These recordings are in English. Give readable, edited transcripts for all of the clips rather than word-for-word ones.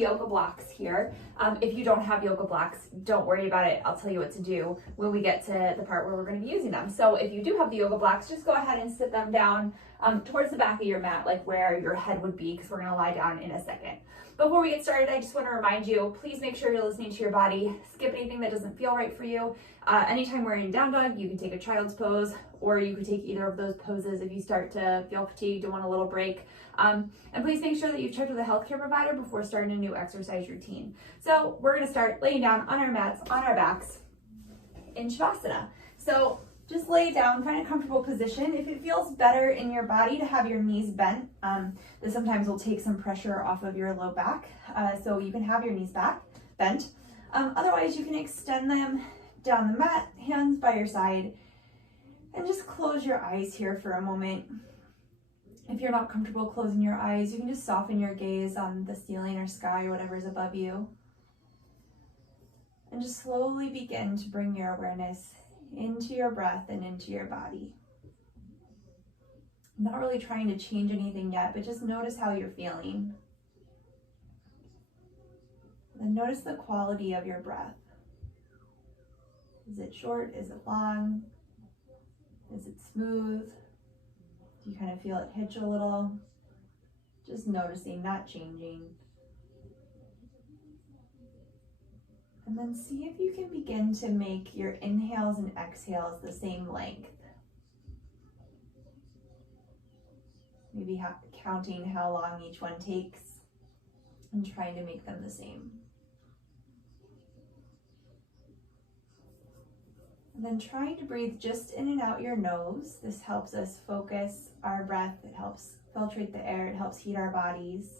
yoga blocks here. If you don't have yoga blocks, don't worry about it. I'll tell you what to do when we get to the part where we're going to be using them. So if you do have the yoga blocks, just go ahead and sit them down towards the back of your mat, like where your head would be, because we're going to lie down in a second. Before we get started, I just want to remind you, please make sure you're listening to your body. Skip anything that doesn't feel right for you. Anytime we're in down dog, you can take a child's pose, or you could take either of those poses if you start to feel fatigued and want a little break. And please make sure that you've checked with a healthcare provider before starting a new exercise routine. So we're going to start laying down on our mats, on our backs in Shavasana. So just lay down, find a comfortable position. If it feels better in your body to have your knees bent, this sometimes will take some pressure off of your low back. So you can have your knees bent. Otherwise, you can extend them down the mat, hands by your side, and just close your eyes here for a moment. If you're not comfortable closing your eyes, you can just soften your gaze on the ceiling or sky or whatever is above you. And just slowly begin to bring your awareness into your breath and into your body. I'm not really trying to change anything yet, but just notice how you're feeling. And notice the quality of your breath. Is it short? Is it long? Is it smooth? Do you kind of feel it hitch a little? Just noticing, not changing. And then see if you can begin to make your inhales and exhales the same length. Maybe counting how long each one takes and trying to make them the same. And then trying to breathe just in and out your nose. This helps us focus our breath. It helps filtrate the air. It helps heat our bodies.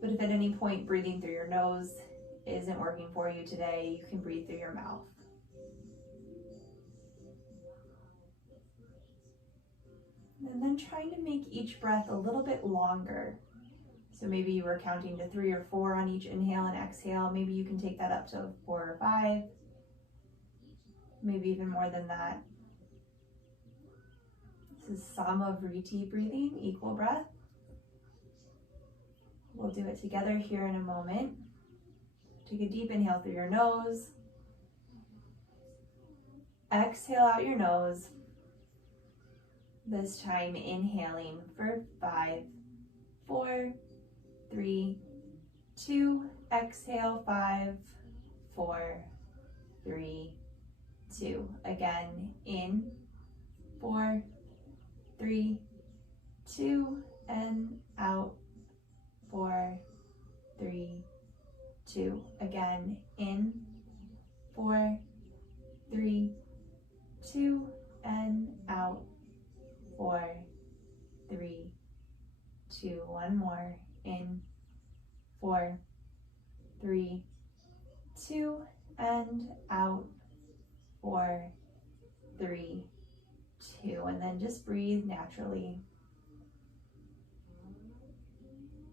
But if at any point breathing through your nose isn't working for you today, you can breathe through your mouth. And then trying to make each breath a little bit longer. So maybe you were counting to 3 or 4 on each inhale and exhale. Maybe you can take that up to 4 or 5. Maybe even more than that. This is Samavriti breathing, equal breath. We'll do it together here in a moment. Take a deep inhale through your nose. Exhale out your nose. This time inhaling for 5, 4, 3, 2. Exhale 5, 4, 3, 2. Again, in 4, 3, 2, and out 4, 3, 2. Again, in 4, 3, 2, and out 4, 3, 2. One more. In 4, 3, 2, and out 4, 3, 2. And then just breathe naturally.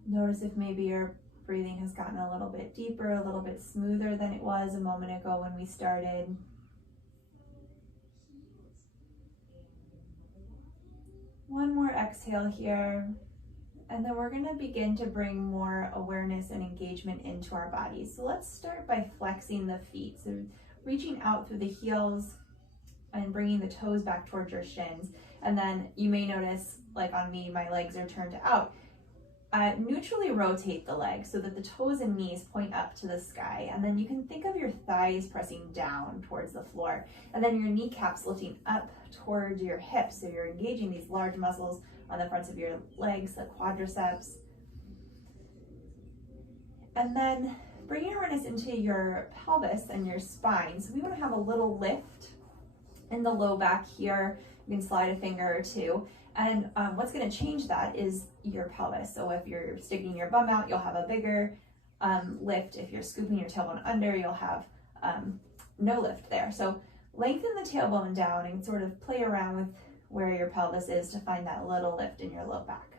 Notice if maybe your breathing has gotten a little bit deeper, a little bit smoother than it was a moment ago when we started. One more exhale here. And then we're going to begin to bring more awareness and engagement into our bodies. So let's start by flexing the feet. So reaching out through the heels and bringing the toes back towards your shins. And then you may notice, like on me, my legs are turned out. Neutrally rotate the legs so that the toes and knees point up to the sky. And then you can think of your thighs pressing down towards the floor. And then your kneecaps lifting up towards your hips. So you're engaging these large muscles on the fronts of your legs, the quadriceps. And then bring your awareness into your pelvis and your spine. So we want to have a little lift in the low back here. You can slide a finger or two. And what's going to change that is your pelvis. So if you're sticking your bum out, you'll have a bigger lift. If you're scooping your tailbone under, you'll have no lift there. So lengthen the tailbone down and sort of play around with where your pelvis is to find that little lift in your low back.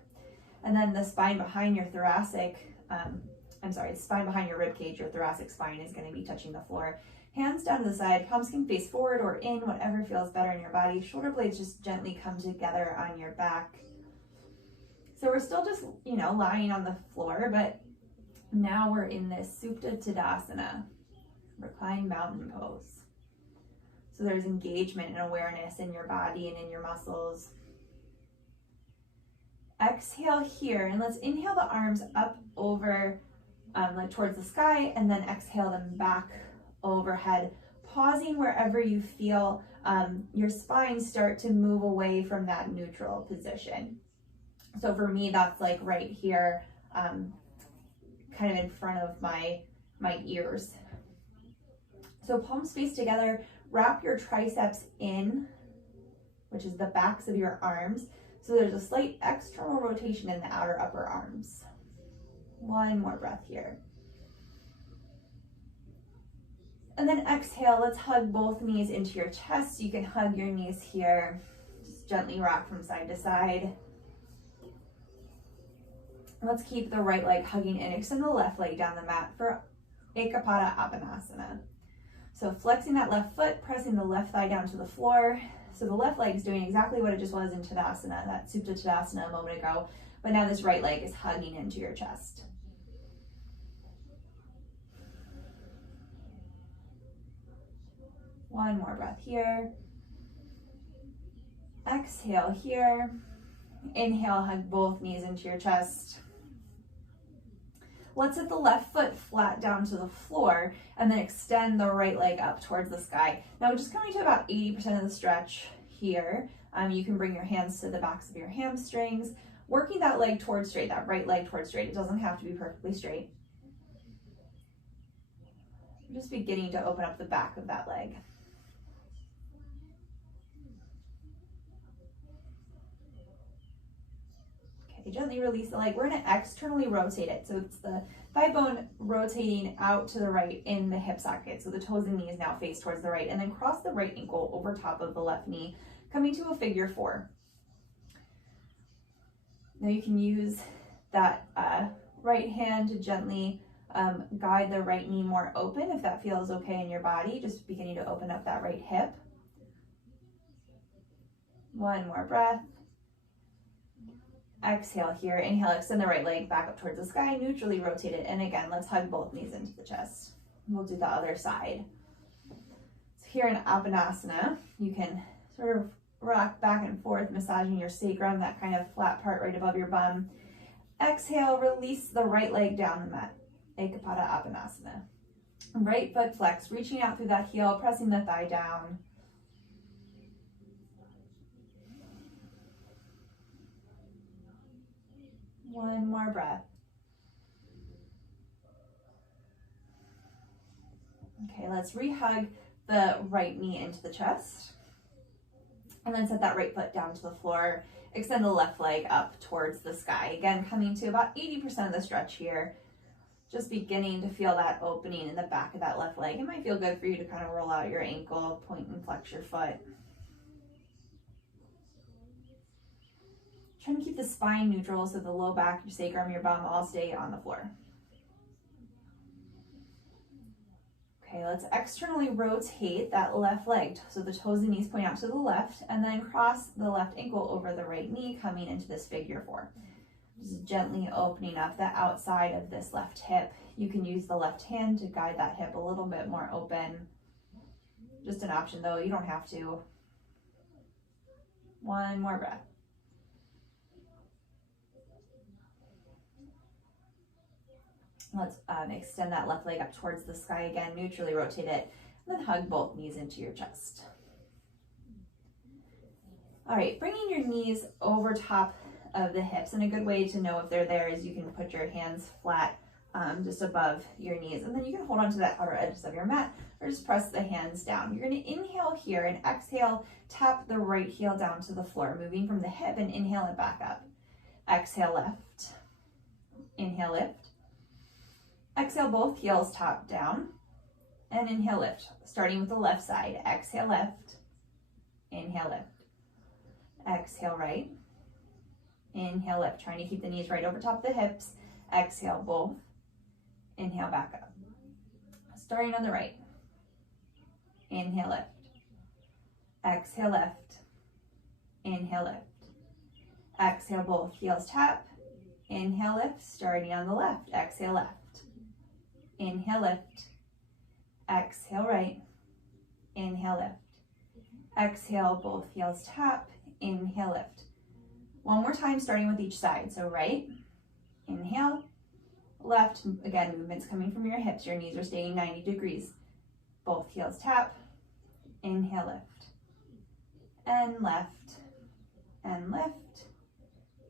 And then the spine behind your thoracic, the spine behind your rib cage, your thoracic spine is going to be touching the floor. Hands down to the side, palms can face forward or in, whatever feels better in your body. Shoulder blades just gently come together on your back. So we're still just, lying on the floor, but Now we're in this Supta Tadasana, reclined mountain pose. So there's engagement and awareness in your body and in your muscles. Exhale here, and let's inhale the arms up over like towards the sky, and then exhale them back overhead, pausing wherever you feel your spine start to move away from that neutral position. So for me, that's like right here, kind of in front of my ears. So palms face together, wrap your triceps in, which is the backs of your arms. So there's a slight external rotation in the outer upper arms. One more breath here. And then exhale, let's hug both knees into your chest. You can hug your knees here. Just gently rock from side to side. Let's keep the right leg hugging in. Extend the left leg down the mat for Ekapada Uttanasana. So flexing that left foot, pressing the left thigh down to the floor. So the left leg is doing exactly what it just was in Tadasana, that Supta Tadasana a moment ago. But now this right leg is hugging into your chest. One more breath here. Exhale here. Inhale, hug both knees into your chest. Let's hit the left foot flat down to the floor and then extend the right leg up towards the sky. Now we're just coming to about 80% of the stretch here. You can bring your hands to the backs of your hamstrings, working that leg towards straight, that right leg towards straight. It doesn't have to be perfectly straight. We're just beginning to open up the back of that leg. Gently release the leg. We're going to externally rotate it. So it's the thigh bone rotating out to the right in the hip socket. So the toes and knees now face towards the right, and then cross the right ankle over top of the left knee, coming to a figure four. Now you can use that right hand to gently guide the right knee more open if that feels okay in your body. Just beginning to open up that right hip. One more breath. Exhale here, inhale, extend the right leg back up towards the sky, neutrally rotate it, and again, let's hug both knees into the chest. We'll do the other side. So here in Uttanasana, you can sort of rock back and forth, massaging your sacrum, that kind of flat part right above your bum. Exhale, release the right leg down the mat, Ekapada Uttanasana. Right foot flex, reaching out through that heel, pressing the thigh down. One more breath. Okay, let's re-hug the right knee into the chest. And then set that right foot down to the floor. Extend the left leg up towards the sky. Again, coming to about 80% of the stretch here. Just beginning to feel that opening in the back of that left leg. It might feel good for you to kind of roll out your ankle, point and flex your foot. Trying to keep the spine neutral so the low back, your sacrum, your bum all stay on the floor. Okay, let's externally rotate that left leg so the toes and knees point out to the left, and then cross the left ankle over the right knee, coming into this figure four. Just gently opening up the outside of this left hip. You can use the left hand to guide that hip a little bit more open. Just an option though, you don't have to. One more breath. Let's extend that left leg up towards the sky again, neutrally rotate it, and then hug both knees into your chest. All right, bringing your knees over top of the hips, and a good way to know if they're there is you can put your hands flat just above your knees, and then you can hold onto that outer edges of your mat or just press the hands down. You're going to inhale here and exhale, tap the right heel down to the floor, moving from the hip, and inhale it back up. Exhale, left. Inhale, lift. Exhale, both heels top down, and inhale, lift. Starting with the left side. Exhale, left. Inhale, lift. Exhale, right. Inhale, lift. Trying to keep the knees right over top of the hips. Exhale, both. Inhale, back up. Starting on the right. Inhale, lift. Exhale, left. Inhale, lift. Exhale, both heels tap. Inhale, lift. Starting on the left. Exhale, left. Inhale, lift. Exhale, right. Inhale, lift. Exhale, both heels tap. Inhale, lift. One more time, starting with each side. So right, inhale, left. Again, movements coming from your hips. Your knees are staying 90 degrees. Both heels tap. Inhale, lift. And left. And lift.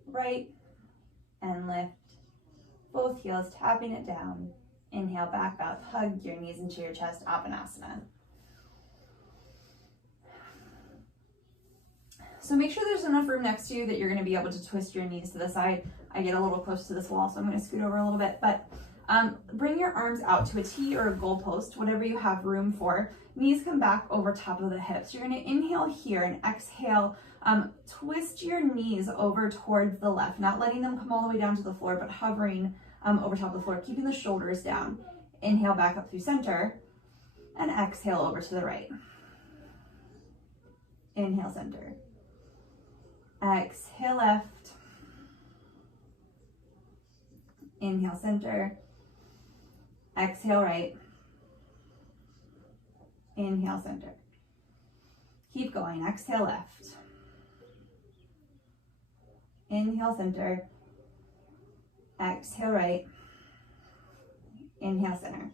Right. And lift. Both heels tapping it down. Inhale, back up. Hug your knees into your chest. Uttanasana. So make sure there's enough room next to you that you're going to be able to twist your knees to the side. I get a little close to this wall, so I'm going to scoot over a little bit. But bring your arms out to a T or a goalpost, whatever you have room for. Knees come back over top of the hips. You're going to inhale here and exhale. Twist your knees over towards the left, not letting them come all the way down to the floor, but hovering over top of the floor, keeping the shoulders down. Inhale back up through center and exhale over to the right. Inhale, center. Exhale, left. Inhale, center. Exhale, right. Inhale, center. Keep going. Exhale, left. Inhale, center. Exhale, right. Inhale, center.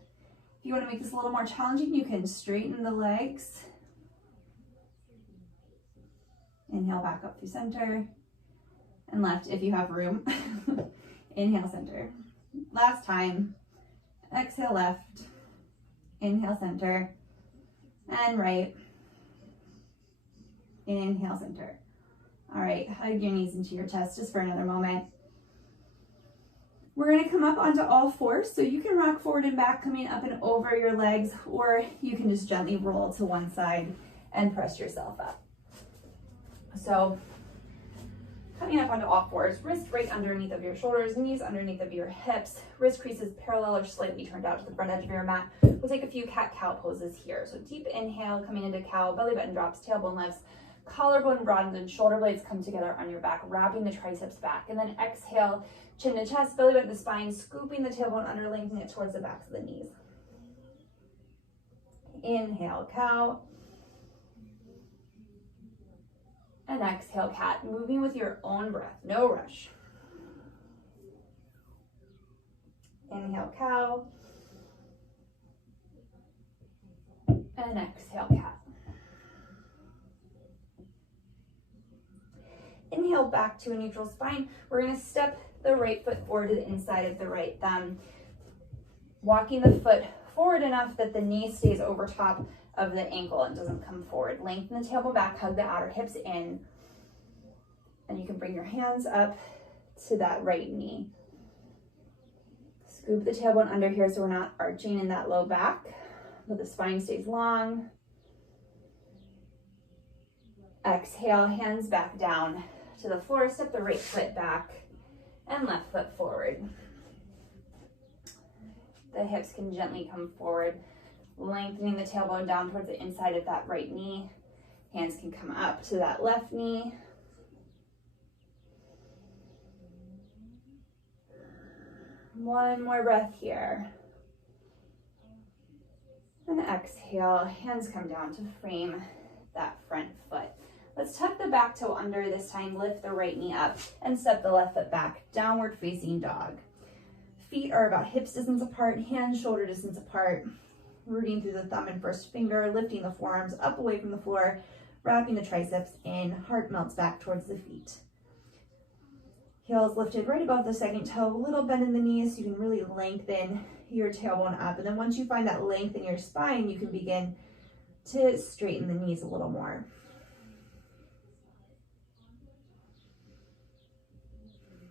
If you want to make this a little more challenging, you can straighten the legs. Inhale, back up through center. And left if you have room. Inhale, center. Last time. Exhale, left. Inhale, center. And right. Inhale, center. All right, hug your knees into your chest just for another moment. We're gonna come up onto all fours, so you can rock forward and back, coming up and over your legs, or you can just gently roll to one side and press yourself up. So, coming up onto all fours, wrist right underneath of your shoulders, knees underneath of your hips, wrist creases parallel or slightly turned out to the front edge of your mat. We'll take a few cat-cow poses here. So deep inhale, coming into cow, belly button drops, tailbone lifts, collarbone broadens and shoulder blades come together on your back, wrapping the triceps back. And then exhale, chin to chest, belly button to spine, scooping the tailbone under, lengthening it towards the backs of the knees. Inhale, cow. And exhale, cat, moving with your own breath, no rush. Inhale, cow. And exhale, cat. Inhale back to a neutral spine. We're going to step the right foot forward to the inside of the right thumb, walking the foot forward enough that the knee stays over top of the ankle and doesn't come forward. Lengthen the tailbone back, hug the outer hips in, and you can bring your hands up to that right knee. Scoop the tailbone under here so we're not arching in that low back, but the spine stays long. Exhale, hands back down to the floor, step the right foot back and left foot forward. The hips can gently come forward, lengthening the tailbone down towards the inside of that right knee. Hands can come up to that left knee. One more breath here. And exhale, hands come down to frame that front foot. Let's tuck the back toe under this time, lift the right knee up, and step the left foot back, downward facing dog. Feet are about hips distance apart, hands shoulder distance apart. Rooting through the thumb and first finger, lifting the forearms up away from the floor, wrapping the triceps in, heart melts back towards the feet. Heels lifted right above the second toe, a little bend in the knees so you can really lengthen your tailbone up. And then once you find that length in your spine, you can begin to straighten the knees a little more.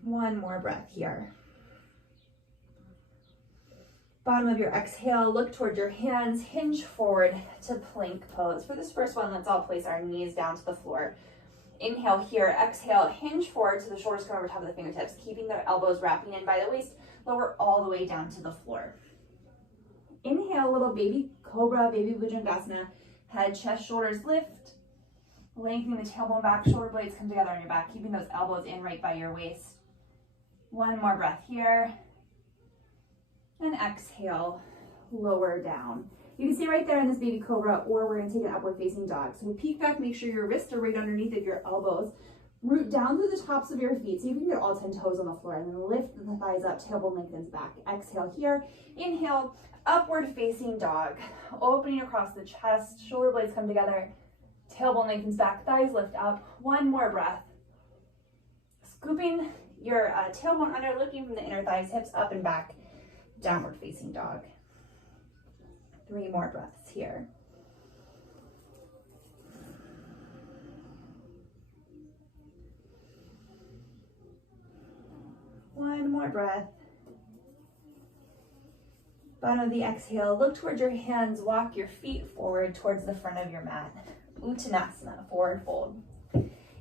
One more breath here. Bottom of your exhale, look toward your hands, hinge forward to plank pose. For this first one, let's all place our knees down to the floor. Inhale here, exhale, hinge forward to the shoulders come over top of the fingertips, keeping the elbows wrapping in by the waist, lower all the way down to the floor. Inhale, little baby cobra, baby Uttanasana, head, chest, shoulders lift, lengthening the tailbone back, shoulder blades come together on your back, keeping those elbows in right by your waist. One more breath here. And exhale, lower down. You can stay right there in this baby cobra, or we're gonna take an upward facing dog. So peek back, make sure your wrists are right underneath of your elbows. Root down through the tops of your feet so you can get all 10 toes on the floor, and then lift the thighs up, tailbone lengthens back. Exhale here, inhale, upward facing dog. Opening across the chest, shoulder blades come together, tailbone lengthens back, thighs lift up. One more breath. Scooping your tailbone under, lifting from the inner thighs, hips up and back, downward facing dog. 3 more breaths here. One more breath. Bottom of the exhale, look towards your hands, walk your feet forward towards the front of your mat. Uttanasana, forward fold.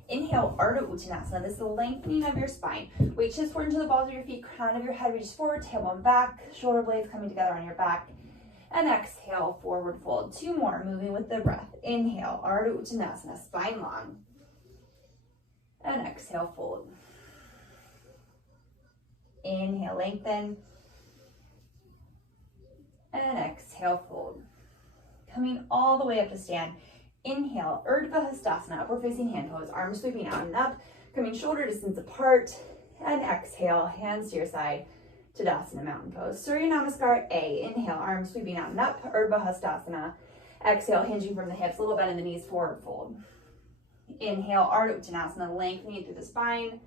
Inhale, Ardha Uttanasana. This is the lengthening of your spine. Weight shifts forward into the balls of your feet, crown of your head reaches forward, tailbone back, shoulder blades coming together on your back. And exhale, forward fold. 2 more, moving with the breath. Inhale, Ardha Uttanasana, spine long. And exhale, fold. Inhale, lengthen. And exhale, fold. Coming all the way up to stand. Inhale, Urdhva Hastasana, upward facing hand pose, arms sweeping out and up, coming shoulder distance apart. And exhale, hands to your side, Tadasana, mountain pose. Surya Namaskar A, inhale, arms sweeping out and up, Urdhva Hastasana. Exhale, hinging from the hips, little bend in the knees, forward fold. Inhale, Ardha Uttanasana, lengthening through the spine.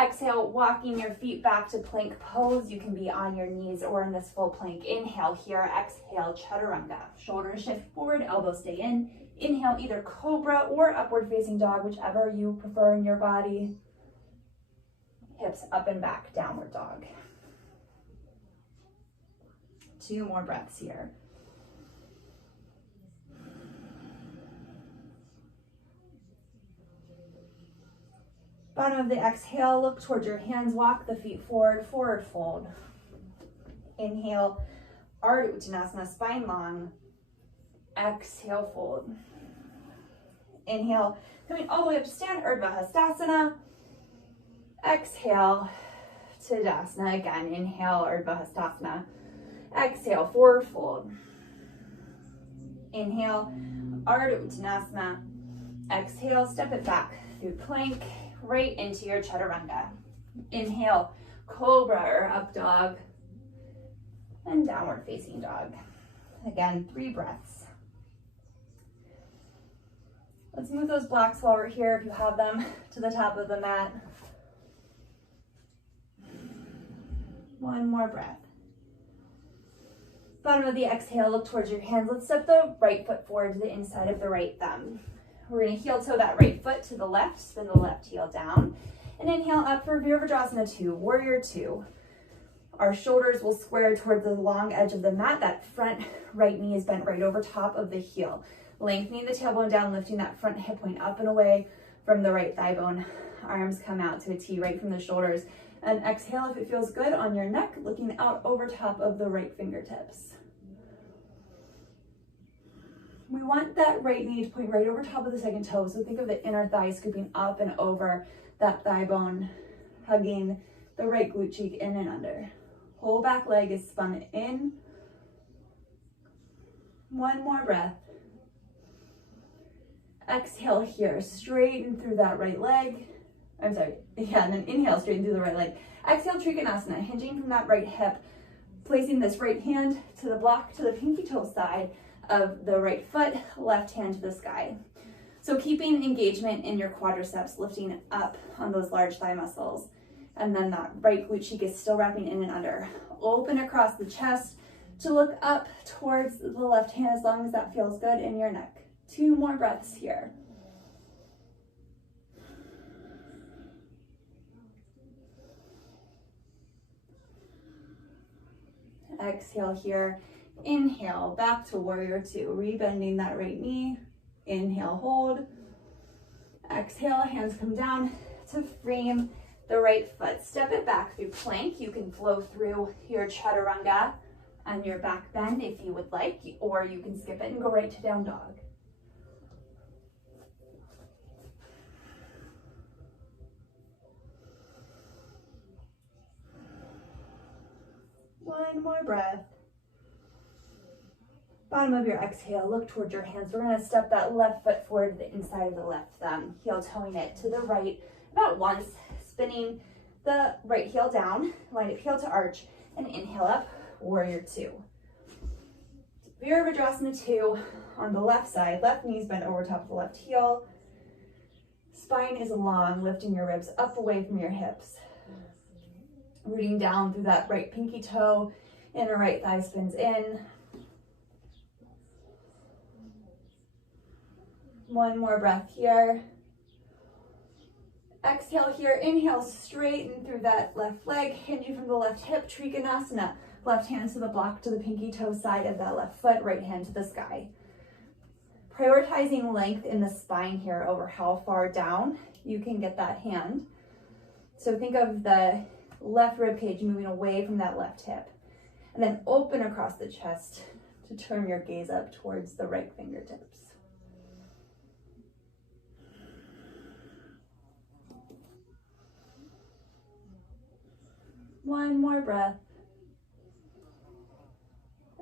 Exhale, walking your feet back to plank pose. You can be on your knees or in this full plank. Inhale here, exhale, chaturanga. Shoulders shift forward, elbows stay in. Inhale, either cobra or upward facing dog, whichever you prefer in your body. Hips up and back, downward dog. 2 more breaths here. Bottom of the exhale, look towards your hands, walk the feet forward, forward fold. Inhale, Ardha Uttanasana, spine long. Exhale, fold. Inhale, coming all the way up to stand, Urdhva Hastasana. Exhale, Tadasana again. Inhale, Urdhva Hastasana. Exhale, forward fold. Inhale, Ardha Uttanasana. Exhale, step it back through plank, right into your chaturanga. Inhale, cobra or up dog, and downward facing dog. Again, 3 breaths. Let's move those blocks while we're here, if you have them, to the top of the mat. 1 more breath. Bottom of the exhale, look towards your hands. Let's step the right foot forward to the inside of the right thumb. We're going to heel toe that right foot to the left, spin the left heel down, and inhale up for Virabhadrasana 2, Warrior 2. Our shoulders will square towards the long edge of the mat. That front right knee is bent right over top of the heel. Lengthening the tailbone down, lifting that front hip point up and away from the right thigh bone. Arms come out to a T right from the shoulders. And exhale if it feels good on your neck, looking out over top of the right fingertips. We want that right knee to point right over top of the second toe. So think of the inner thigh scooping up and over that thigh bone, hugging the right glute cheek in and under. Whole back leg is spun in. 1 more breath. Exhale here, straighten through that right leg. I'm sorry, yeah, and then inhale, straighten through the right leg. Exhale, Trikonasana, hinging from that right hip, placing this right hand to the block, to the pinky toe side of the right foot, left hand to the sky. So keeping engagement in your quadriceps, lifting up on those large thigh muscles. And then that right glute cheek is still wrapping in and under. Open across the chest to look up towards the left hand as long as that feels good in your neck. 2 more breaths here. Exhale here. Inhale, back to Warrior 2. Rebending that right knee. Inhale, hold. Exhale, hands come down to frame the right foot. Step it back through plank. You can flow through your chaturanga and your back bend if you would like, or you can skip it and go right to down dog. One more breath. Bottom of your exhale, look towards your hands. We're going to step that left foot forward to the inside of the left thumb, heel toeing it to the right about once, spinning the right heel down, light up heel to arch, and inhale up, warrior two. Virabhadrasana 2 on the left side, left knees bent over top of the left heel. Spine is long, lifting your ribs up away from your hips. Rooting down through that right pinky toe, inner right thigh spins in. One more breath here. Exhale here, inhale, straighten through that left leg, hinging from the left hip, Trikonasana. Left hand to the block to the pinky toe side of that left foot, right hand to the sky. Prioritizing length in the spine here over how far down you can get that hand. So think of the left rib cage moving away from that left hip. And then open across the chest to turn your gaze up towards the right fingertips. One more breath.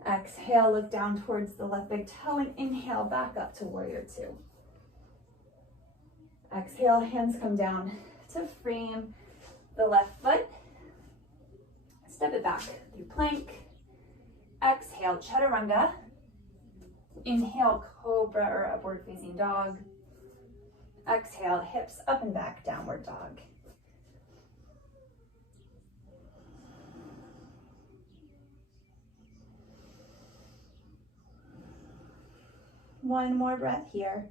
Exhale, look down towards the left big toe and inhale back up to warrior two. Exhale, hands come down to frame the left foot. Step it back through plank. Exhale, chaturanga. Inhale, cobra or upward facing dog. Exhale, hips up and back, downward dog. One more breath here.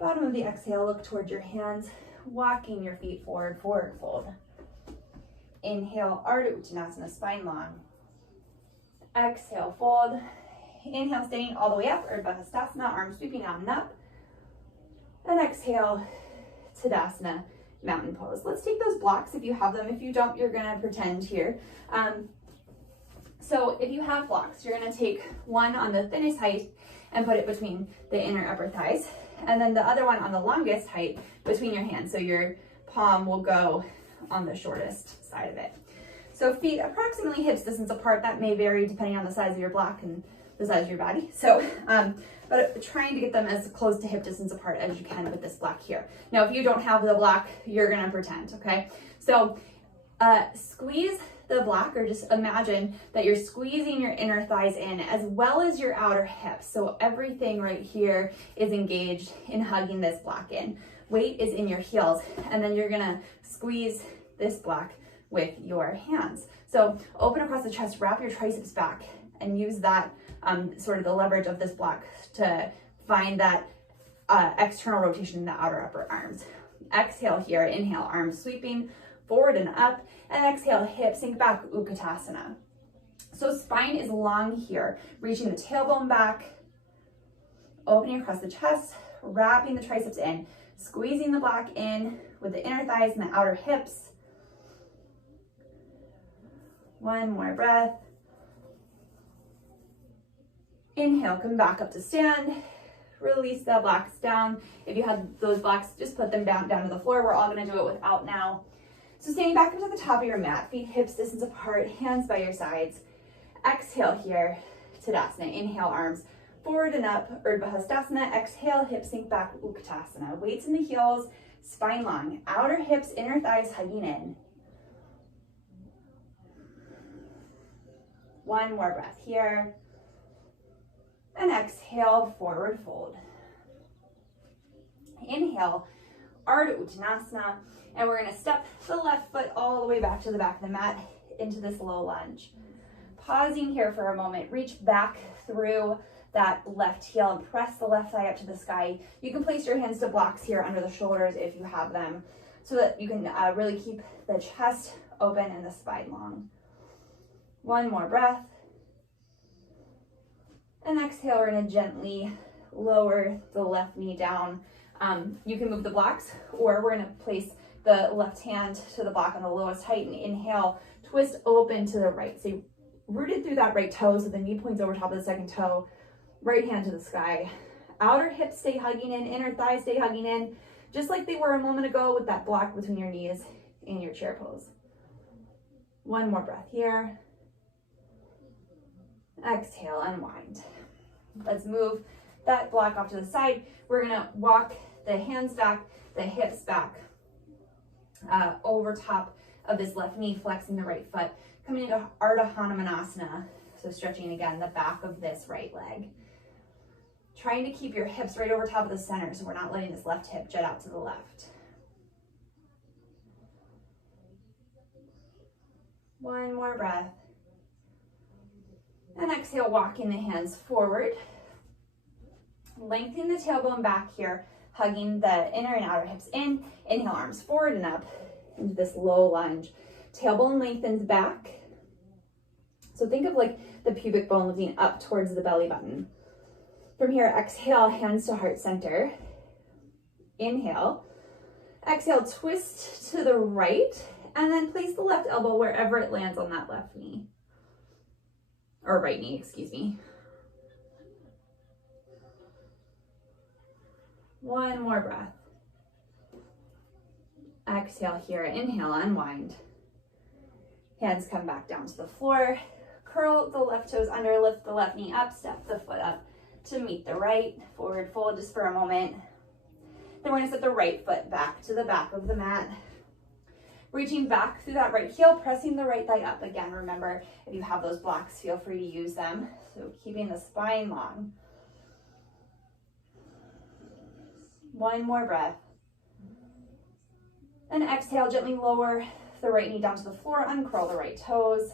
Bottom of the exhale, look towards your hands, walking your feet forward, forward fold. Inhale, Ardha Uttanasana, spine long. Exhale, fold. Inhale, staying all the way up, Urdhva Hastasana, arms sweeping out and up. And exhale, Tadasana, mountain pose. Let's take those blocks if you have them. If you don't, you're gonna pretend here. So if you have blocks, you're gonna take one on the thinnest height and put it between the inner upper thighs, and then the other one on the longest height between your hands. So your palm will go on the shortest side of it. So feet approximately hips distance apart. That may vary depending on the size of your block and the size of your body. So, but trying to get them as close to hip distance apart as you can with this block here. Now, if you don't have the block, you're gonna pretend, okay? So squeeze the block, or just imagine that you're squeezing your inner thighs in as well as your outer hips. So everything right here is engaged in hugging this block in. Weight is in your heels, and then you're gonna squeeze this block with your hands. So open across the chest, wrap your triceps back, and use that sort of the leverage of this block to find that external rotation in the outer upper arms. Exhale here, inhale, arms sweeping forward and up, and exhale, hips sink back, Uttanasana. So spine is long here, reaching the tailbone back, opening across the chest, wrapping the triceps in, squeezing the block in with the inner thighs and the outer hips. One more breath. Inhale, come back up to stand. Release the blocks down. If you have those blocks, just put them down to the floor. We're all gonna do it without now. So standing back up to the top of your mat, feet hips distance apart, hands by your sides. Exhale here, Tadasana. Inhale, arms forward and up, Urdhva Hastasana. Exhale, hips sink back, Uttanasana. Weights in the heels, spine long. Outer hips, inner thighs hugging in. One more breath here. And exhale, forward fold. Inhale, Ardha Uttanasana. And we're gonna step the left foot all the way back to the back of the mat into this low lunge. Pausing here for a moment, reach back through that left heel and press the left thigh up to the sky. You can place your hands to blocks here under the shoulders if you have them, so that you can really keep the chest open and the spine long. One more breath. And exhale, we're gonna gently lower the left knee down. You can move the blocks, or we're gonna place the left hand to the block on the lowest height and inhale, twist open to the right. So rooted through that right toe, so the knee points over top of the second toe, right hand to the sky. Outer hips stay hugging in, inner thighs stay hugging in, just like they were a moment ago with that block between your knees in your chair pose. One more breath here. Exhale, unwind. Let's move that block off to the side. We're gonna walk the hands back, the hips back, over top of this left knee, flexing the right foot, coming into Ardha Hanumanasana. So stretching again the back of this right leg. Trying to keep your hips right over top of the center so we're not letting this left hip jet out to the left. One more breath. And exhale, walking the hands forward. Lengthening the tailbone back here, hugging the inner and outer hips in. Inhale, arms forward and up into this low lunge. Tailbone lengthens back. So think of like the pubic bone lifting up towards the belly button. From here, exhale, hands to heart center. Inhale. Exhale, twist to the right, and then place the left elbow wherever it lands on that left knee. Or right knee, excuse me. One more breath. Exhale here, inhale, unwind. Hands come back down to the floor. Curl the left toes under, lift the left knee up, step the foot up to meet the right. Forward fold just for a moment. Then we're gonna set the right foot back to the back of the mat. Reaching back through that right heel, pressing the right thigh up. Again, remember, if you have those blocks, feel free to use them. So keeping the spine long. One more breath. And exhale, gently lower the right knee down to the floor, uncurl the right toes.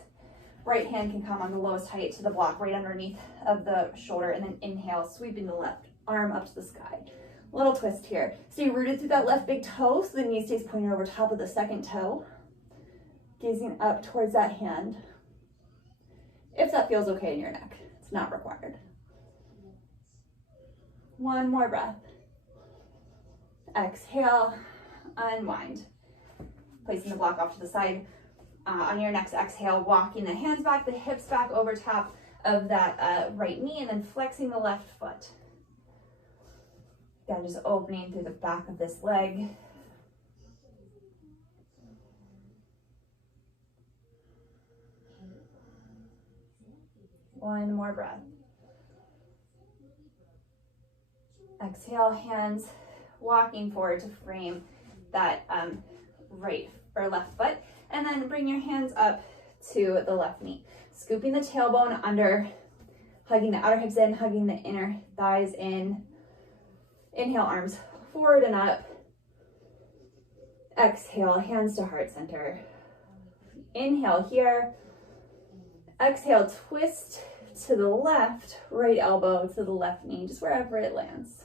Right hand can come on the lowest height to the block right underneath of the shoulder, and then inhale, sweeping the left arm up to the sky. Little twist here. Stay rooted through that left big toe so the knee stays pointed over top of the second toe. Gazing up towards that hand. If that feels okay in your neck, it's not required. One more breath. Exhale, unwind. Placing the block off to the side. On your next exhale, walking the hands back, the hips back over top of that right knee, and then flexing the left foot. Again, just opening through the back of this leg. One more breath. Exhale, hands walking forward to frame that right or left foot. And then bring your hands up to the left knee. Scooping the tailbone under, hugging the outer hips in, hugging the inner thighs in. Inhale, arms forward and up. Exhale, hands to heart center. Inhale here. Exhale, twist to the left, right elbow to the left knee, just wherever it lands.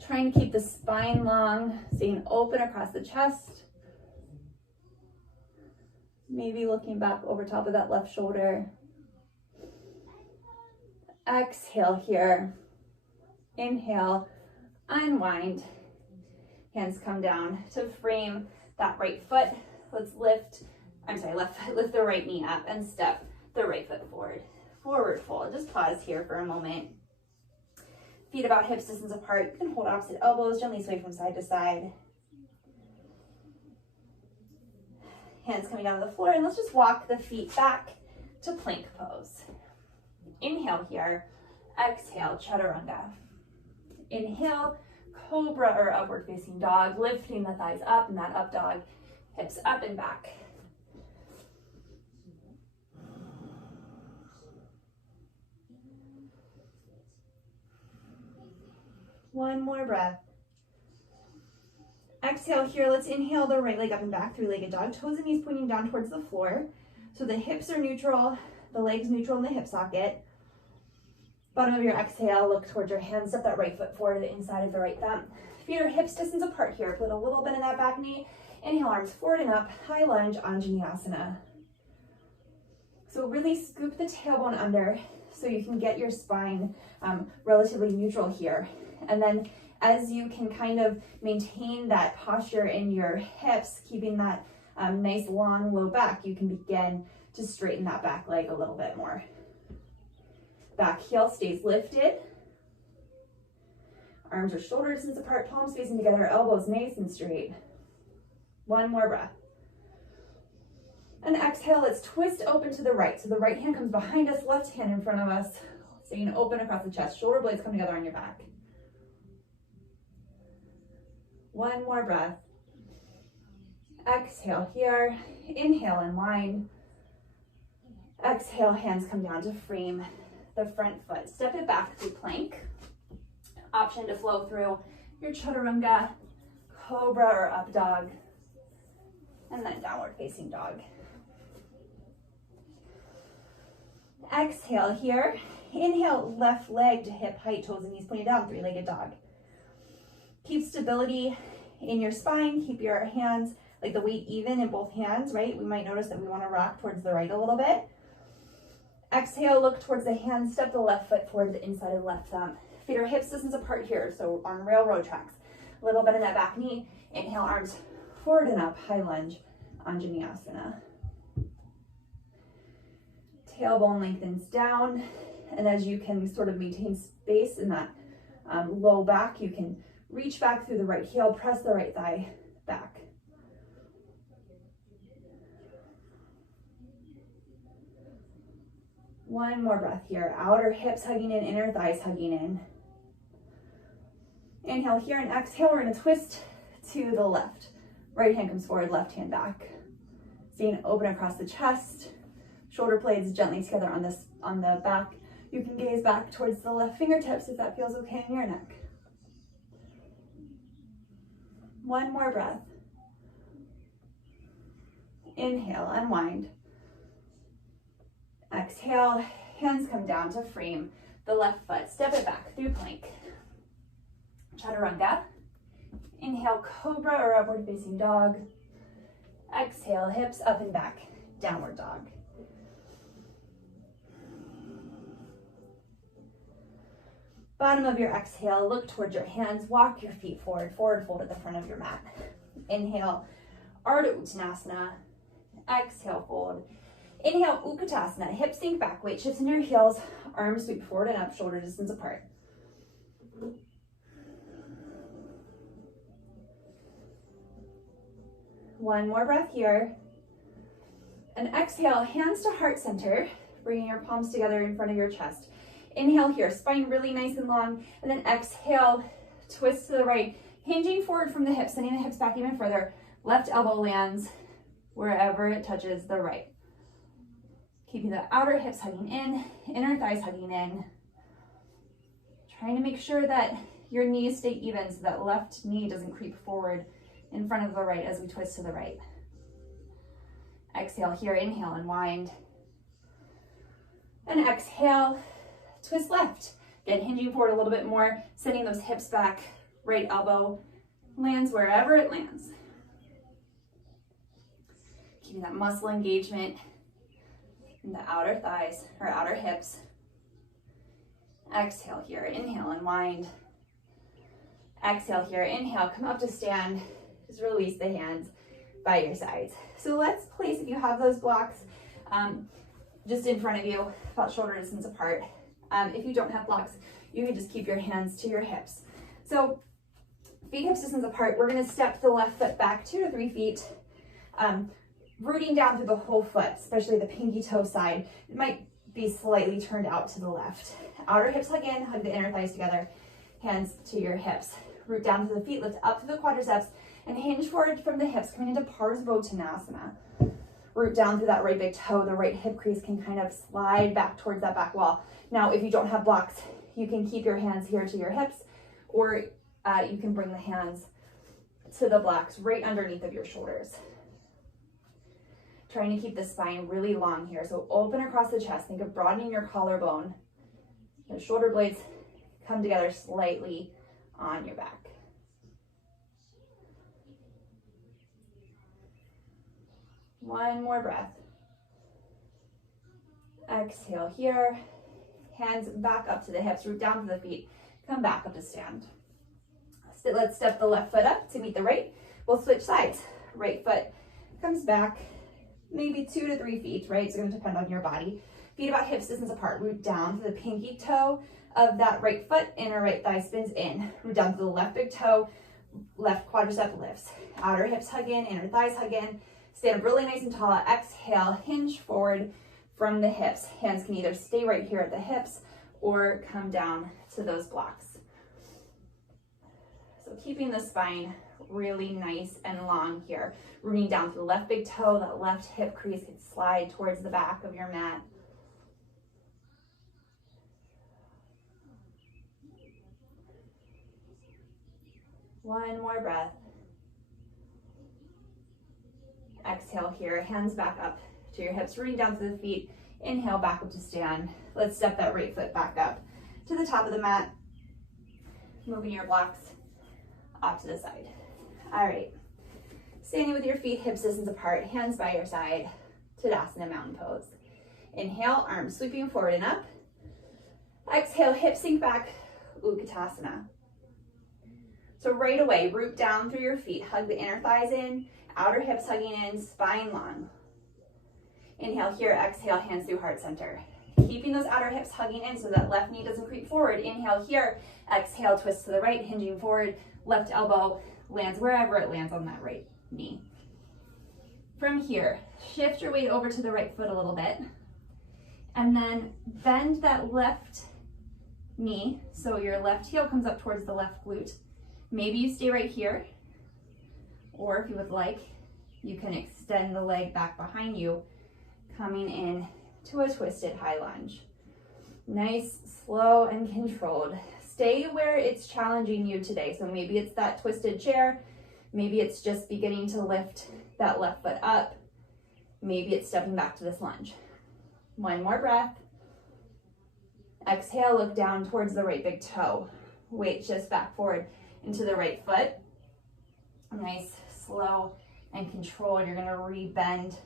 Trying to keep the spine long, staying open across the chest. Maybe looking back over top of that left shoulder. Exhale here. Inhale, unwind. Hands come down to frame that right foot. Let's lift the right knee up and step the right foot forward. Forward fold. Just pause here for a moment. Feet about hips distance apart. You can hold opposite elbows, gently sway from side to side. Hands coming down to the floor, and let's just walk the feet back to plank pose. Inhale here. Exhale, chaturanga. Inhale, cobra or upward facing dog, lifting the thighs up in that up dog, hips up and back. One more breath. Exhale here, let's inhale the right leg up and back, three-legged dog, toes and knees pointing down towards the floor. So the hips are neutral, the legs neutral in the hip socket. Bottom of your exhale, look towards your hands, step that right foot forward to the inside of the right thumb. Feet are hips distance apart here, put a little bit in that back knee. Inhale, arms forward and up, high lunge, Anjaneyasana. So really scoop the tailbone under so you can get your spine relatively neutral here. And then as you can kind of maintain that posture in your hips, keeping that nice long low back, you can begin to straighten that back leg a little bit more. Back heel stays lifted. Arms are shoulder distance apart, palms facing together, elbows nice and straight. One more breath. And exhale, let's twist open to the right. So the right hand comes behind us, left hand in front of us. Staying open across the chest. Shoulder blades come together on your back. One more breath. Exhale here. Inhale and wind. Exhale, hands come down to frame the front foot. Step it back through plank. Option to flow through your chaturanga, cobra or up dog, and then downward facing dog. Exhale here. Inhale, left leg to hip height, toes and knees pointed down, three-legged dog. Keep stability in your spine. Keep your hands, like the weight even in both hands, right? We might notice that we want to rock towards the right a little bit. Exhale, look towards the hands, step the left foot towards the inside of the left thumb. Feet are hips distance apart here, so on railroad tracks. A little bit in that back knee. Inhale, arms forward and up, high lunge, Untitled. Tailbone lengthens down, and as you can sort of maintain space in that low back, you can reach back through the right heel, press the right thigh back. One more breath here. Outer hips hugging in, inner thighs hugging in. Inhale here and exhale. We're going to twist to the left. Right hand comes forward, left hand back. Staying open across the chest. Shoulder blades gently together on the back. You can gaze back towards the left fingertips if that feels okay in your neck. One more breath. Inhale, unwind. Exhale, hands come down to frame the left foot. Step it back through plank. Chaturanga. Inhale, cobra or upward facing dog. Exhale, hips up and back, downward dog. Bottom of your exhale, look towards your hands, walk your feet forward, forward fold at the front of your mat. Inhale, Ardha Uttanasana. Exhale, fold. Inhale, Uttanasana, hips sink back, weight shifts in your heels, arms sweep forward and up, shoulder distance apart. One more breath here. And exhale, hands to heart center, bringing your palms together in front of your chest. Inhale here, spine really nice and long, and then exhale, twist to the right, hinging forward from the hips, sending the hips back even further. Left elbow lands wherever it touches the right. Keeping the outer hips hugging in, inner thighs hugging in. Trying to make sure that your knees stay even so that left knee doesn't creep forward in front of the right as we twist to the right. Exhale here, inhale and wind. And exhale, twist left. Again, hinging forward a little bit more, sending those hips back, right elbow lands wherever it lands. Keeping that muscle engagement in the outer thighs or outer hips. Exhale here, inhale and wind. Exhale here, inhale, come up to stand. Just release the hands by your sides. So let's place, if you have those blocks, just in front of you, about shoulder distance apart. If you don't have blocks, you can just keep your hands to your hips. So feet hips distance apart, we're gonna step the left foot back 2 to 3 feet, rooting down through the whole foot, especially the pinky toe side. It might be slightly turned out to the left. Outer hips hug in, hug the inner thighs together, hands to your hips. Root down to the feet, lift up to the quadriceps, and hinge forward from the hips, coming into Uttanasana. Root down through that right big toe. The right hip crease can kind of slide back towards that back wall. Now, if you don't have blocks, you can keep your hands here to your hips, or you can bring the hands to the blocks right underneath of your shoulders. Trying to keep the spine really long here. So open across the chest. Think of broadening your collarbone. The shoulder blades come together slightly on your back. One more breath. Exhale here. Hands back up to the hips, root down to the feet. Come back up to stand. Let's step the left foot up to meet the right. We'll switch sides. Right foot comes back maybe 2 to 3 feet, right? It's going to depend on your body. Feet about hips distance apart. Root down to the pinky toe of that right foot. Inner right thigh spins in. Root down to the left big toe. Left quadricep lifts. Outer hips hug in, inner thighs hug in. Stand up really nice and tall. Exhale, hinge forward from the hips. Hands can either stay right here at the hips or come down to those blocks. So keeping the spine really nice and long here. Rooting down through the left big toe, that left hip crease can slide towards the back of your mat. One more breath. Exhale here, hands back up to your hips, rooting down to the feet. Inhale, back up to stand. Let's step that right foot back up to the top of the mat. Moving your blocks off to the side. All right. Standing with your feet hips distance apart, hands by your side. Tadasana, mountain pose. Inhale, arms sweeping forward and up. Exhale, hips sink back, Uttanasana. So right away, root down through your feet. Hug the inner thighs in, outer hips hugging in, spine long. Inhale here, exhale, hands through heart center. Keeping those outer hips hugging in so that left knee doesn't creep forward. Inhale here, exhale, twist to the right, hinging forward. Left elbow lands wherever it lands on that right knee. From here, shift your weight over to the right foot a little bit. And then bend that left knee so your left heel comes up towards the left glute. Maybe you stay right here, or if you would like, you can extend the leg back behind you, coming in to a twisted high lunge. Nice, slow, and controlled. Stay where it's challenging you today. So maybe it's that twisted chair, maybe it's just beginning to lift that left foot up, maybe it's stepping back to this lunge. One more breath. Exhale, look down towards the right big toe. Weight shifts back forward into the right foot. Nice, slow, and controlled. You're gonna re-bend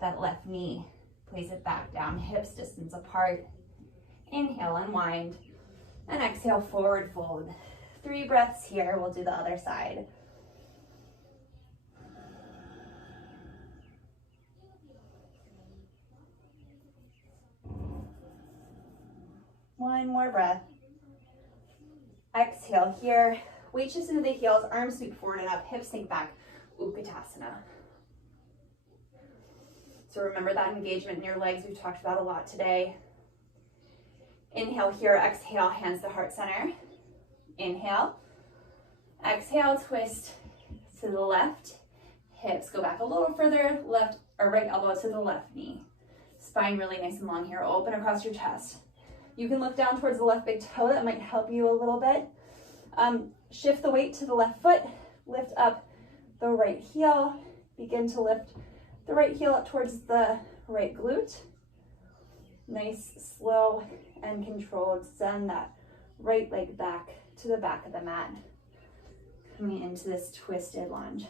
that left knee. Place it back down, hips distance apart. Inhale, unwind. And exhale, forward fold. 3 breaths here. We'll do the other side. One more breath. Exhale here. Weight shifts into the heels, arms sweep forward and up, hips sink back, Uttanasana. So remember that engagement in your legs we've talked about a lot today. Inhale here, exhale, hands to heart center. Inhale. Exhale, twist to the left. Hips go back a little further, left or right elbow to the left knee. Spine really nice and long here, open across your chest. You can look down towards the left big toe, that might help you a little bit. Shift the weight to the left foot, lift up the right heel, begin to lift the right heel up towards the right glute. Nice, slow, and controlled. Send that right leg back to the back of the mat. Coming into this twisted lunge.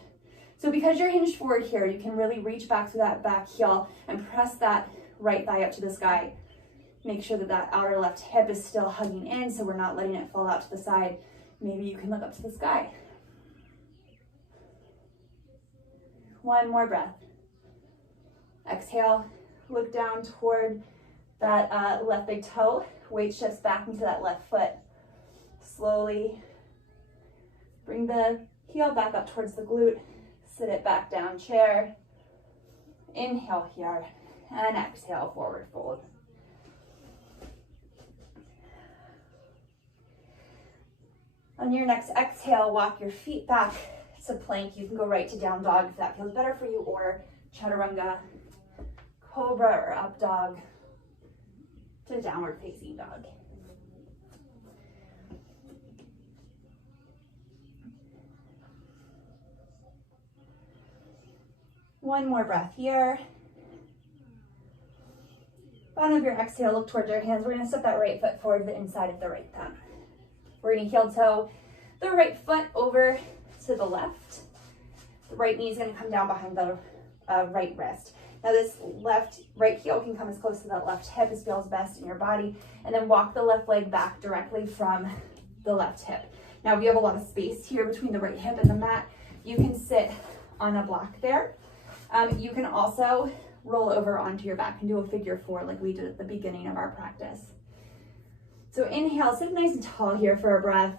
So because you're hinged forward here, you can really reach back to that back heel and press that right thigh up to the sky. Make sure that that outer left hip is still hugging in so we're not letting it fall out to the side. Maybe you can look up to the sky. One more breath. Exhale, look down toward that left big toe. Weight shifts back into that left foot. Slowly bring the heel back up towards the glute. Sit it back down, chair. Inhale here, and exhale, forward fold. On your next exhale, walk your feet back to plank. You can go right to down dog if that feels better for you, or chaturanga, cobra, or up dog to downward facing dog. One more breath here. Bottom of your exhale, look towards your hands. We're going to step that right foot forward to the inside of the right thumb. We're going to heel toe the right foot over to the left. The right knee is going to come down behind the right wrist. Now this right heel can come as close to that left hip as feels best in your body, and then walk the left leg back directly from the left hip. Now we have a lot of space here between the right hip and the mat. You can sit on a block there. You can also roll over onto your back and do a figure 4 like we did at the beginning of our practice. So inhale, sit nice and tall here for a breath.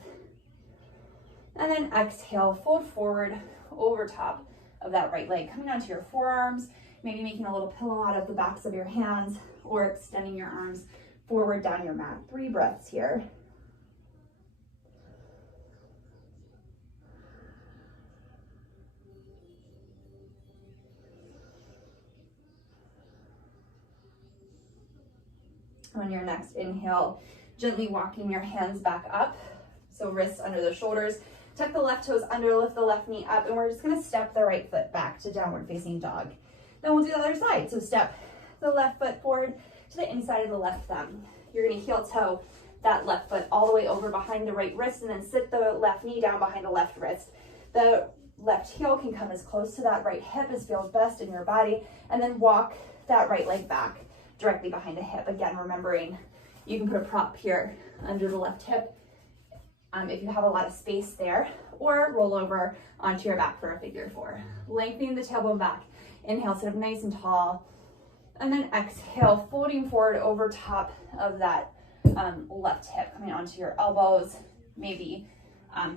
And then exhale, fold forward over top of that right leg, coming onto your forearms, maybe making a little pillow out of the backs of your hands, or extending your arms forward down your mat. 3 breaths here. On your next inhale, gently walking your hands back up. So wrists under the shoulders, tuck the left toes under, lift the left knee up, and we're just gonna step the right foot back to downward facing dog. Then we'll do the other side. So step the left foot forward to the inside of the left thumb. You're gonna heel toe that left foot all the way over behind the right wrist, and then sit the left knee down behind the left wrist. The left heel can come as close to that right hip as feels best in your body, and then walk that right leg back directly behind the hip. Again, remembering you can put a prop here under the left hip if you have a lot of space there, or roll over onto your back for a figure 4. Lengthening the tailbone back. Inhale, sit up nice and tall. And then exhale, folding forward over top of that left hip, coming onto your elbows, maybe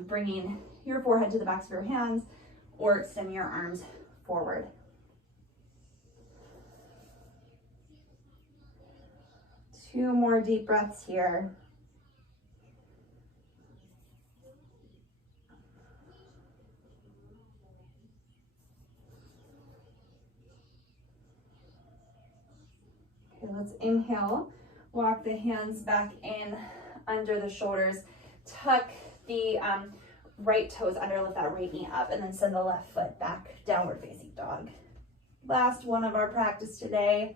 bringing your forehead to the backs of your hands, or extending your arms forward. Two more deep breaths here. Okay, let's inhale. Walk the hands back in under the shoulders. Tuck the right toes under, lift that right knee up, and then send the left foot back, downward facing dog. Last one of our practice today.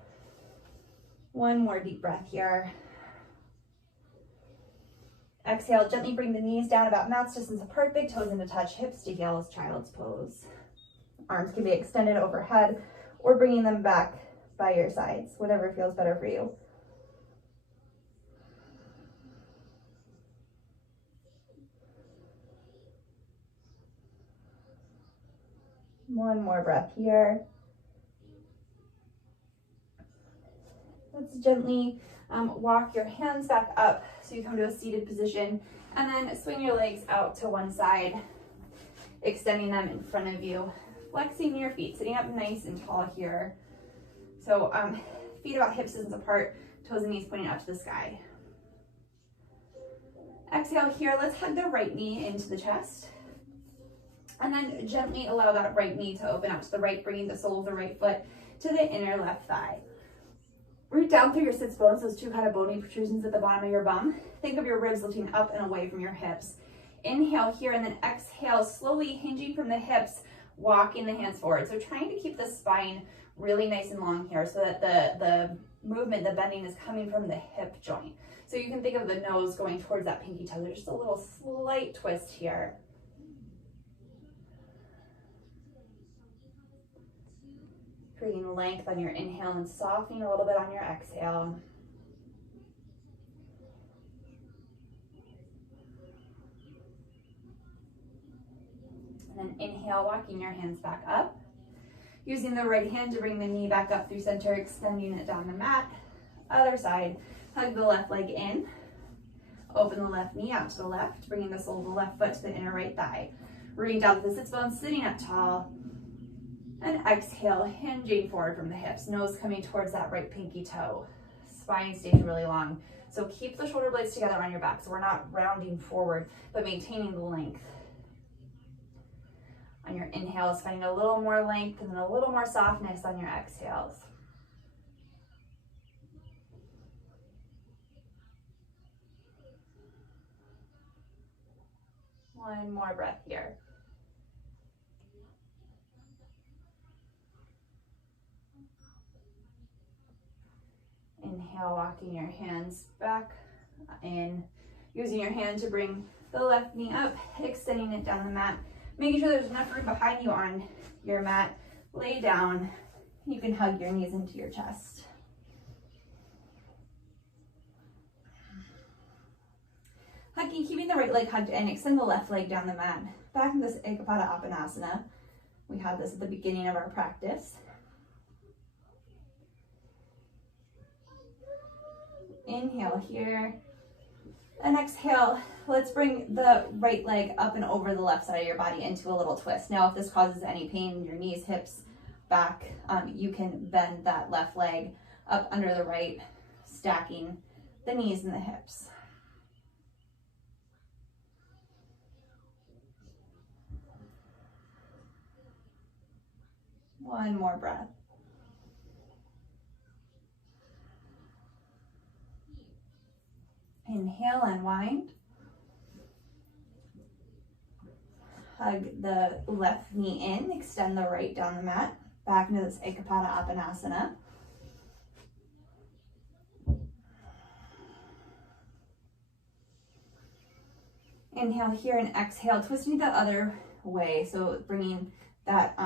One more deep breath here. Exhale, gently bring the knees down about mouth distance apart, big toes into touch, hips to heels, child's pose. Arms can be extended overhead or bringing them back by your sides, whatever feels better for you. One more breath here. Let's gently walk your hands back up so you come to a seated position, and then swing your legs out to one side, extending them in front of you, flexing your feet, sitting up nice and tall here. So feet about hip distance apart, toes and knees pointing out to the sky. Exhale here, let's hug the right knee into the chest, and then gently allow that right knee to open out to the right, bringing the sole of the right foot to the inner left thigh. Root down through your sits bones, those two kind of bony protrusions at the bottom of your bum. Think of your ribs lifting up and away from your hips. Inhale here, and then exhale, slowly hinging from the hips, walking the hands forward. So trying to keep the spine really nice and long here so that the movement, the bending is coming from the hip joint. So you can think of the nose going towards that pinky toe. There's just a little slight twist here. Creating length on your inhale and softening a little bit on your exhale. And then inhale, walking your hands back up. Using the right hand to bring the knee back up through center, extending it down the mat. Other side, hug the left leg in. Open the left knee out to the left, bringing the sole of the left foot to the inner right thigh. Rooting down to the sits bones, sitting up tall. And exhale, hinging forward from the hips, nose coming towards that right pinky toe. Spine staying really long. So keep the shoulder blades together on your back so we're not rounding forward, but maintaining the length. On your inhales, finding a little more length and then a little more softness on your exhales. One more breath here. Inhale, walking your hands back in, using your hand to bring the left knee up, extending it down the mat, making sure there's enough room behind you on your mat. Lay down. You can hug your knees into your chest. Hugging, keeping the right leg hugged in, extend the left leg down the mat. Back in this Ekapada Uttanasana. We had this at the beginning of our practice. Inhale here, And exhale, let's bring the right leg up and over the left side of your body into a little twist. Now, if this causes any pain in your knees, hips, back, you can bend that left leg up under the right, stacking the knees and the hips. One more breath. Inhale, unwind. Hug the left knee in, extend the right down the mat, back into this Uttanasana. Inhale here and exhale, twisting the other way. So bringing that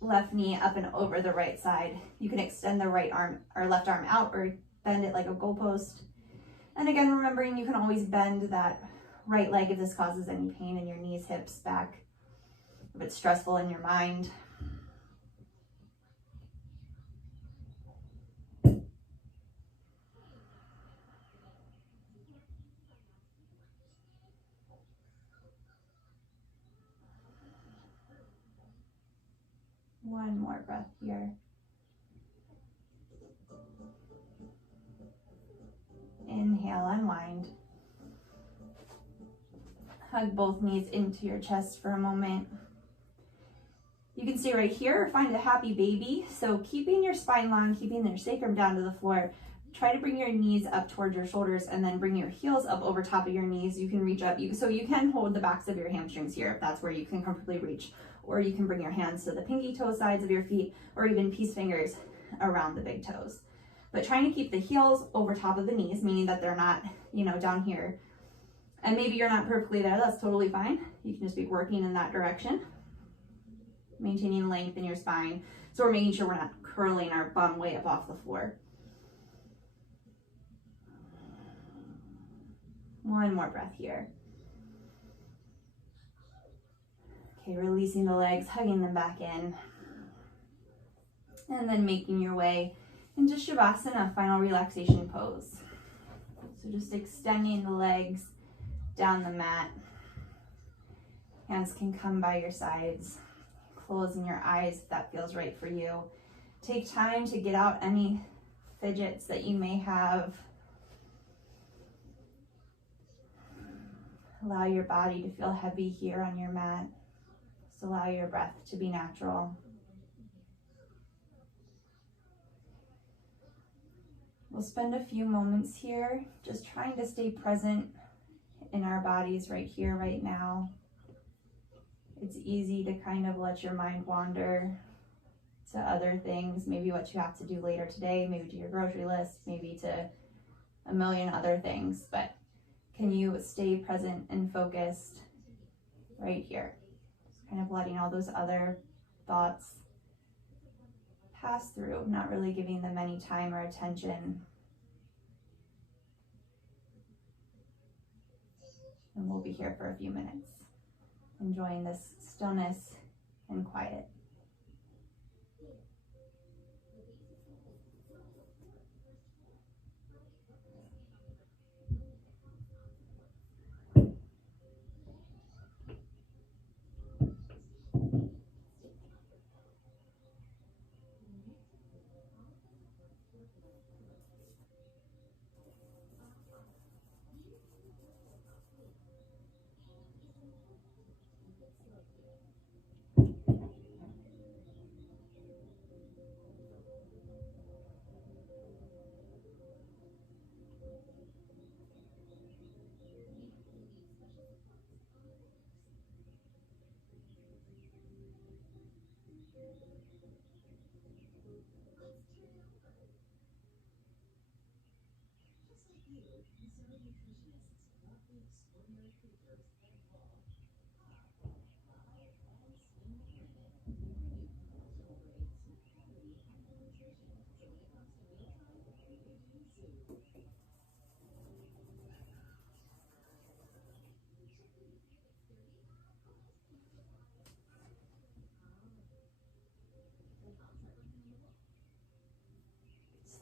left knee up and over the right side. You can extend the right arm or left arm out or bend it like a goalpost. And again, remembering you can always bend that right leg if this causes any pain in your knees, hips, back, if it's stressful in your mind. One more breath here. Inhale, unwind. Hug both knees into your chest for a moment. You can stay right here or find a happy baby. So keeping your spine long, keeping your sacrum down to the floor. Try to bring your knees up towards your shoulders and then bring your heels up over top of your knees. You can reach up, so you can hold the backs of your hamstrings here if that's where you can comfortably reach. Or you can bring your hands to the pinky toe sides of your feet or even peace fingers around the big toes. But trying to keep the heels over top of the knees, meaning that they're not, down here. And maybe you're not perfectly there, that's totally fine. You can just be working in that direction. Maintaining length in your spine. So we're making sure we're not curling our bum way up off the floor. One more breath here. Okay, releasing the legs, hugging them back in. And then making your way into Shavasana, final relaxation pose. So just extending the legs down the mat. Hands can come by your sides. Closing your eyes if that feels right for you. Take time to get out any fidgets that you may have. Allow your body to feel heavy here on your mat. Just allow your breath to be natural. We'll spend a few moments here just trying to stay present in our bodies right here, right now. It's easy to kind of let your mind wander to other things, maybe what you have to do later today, maybe to your grocery list, maybe to a million other things, but can you stay present and focused right here? Just kind of letting all those other thoughts pass through, not really giving them any time or attention. And we'll be here for a few minutes, enjoying this stillness and quiet.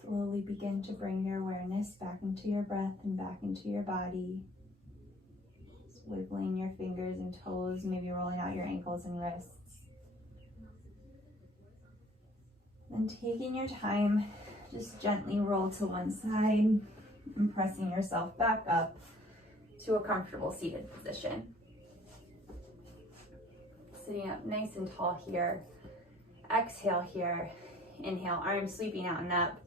Slowly slowly begin to bring your awareness back into your breath and back into your body. Just wiggling your fingers and toes, maybe rolling out your ankles and wrists. And taking your time, just gently roll to one side and pressing yourself back up to a comfortable seated position. Sitting up nice and tall here. Exhale here. Inhale, arms sweeping out and up.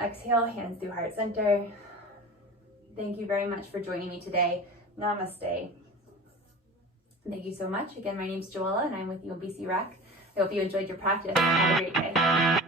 Exhale, hands through heart center. Thank you very much for joining me today. Namaste. Thank you so much. Again, my name is Joella and I'm with you in BC Rec. I hope you enjoyed your practice. Have a great day.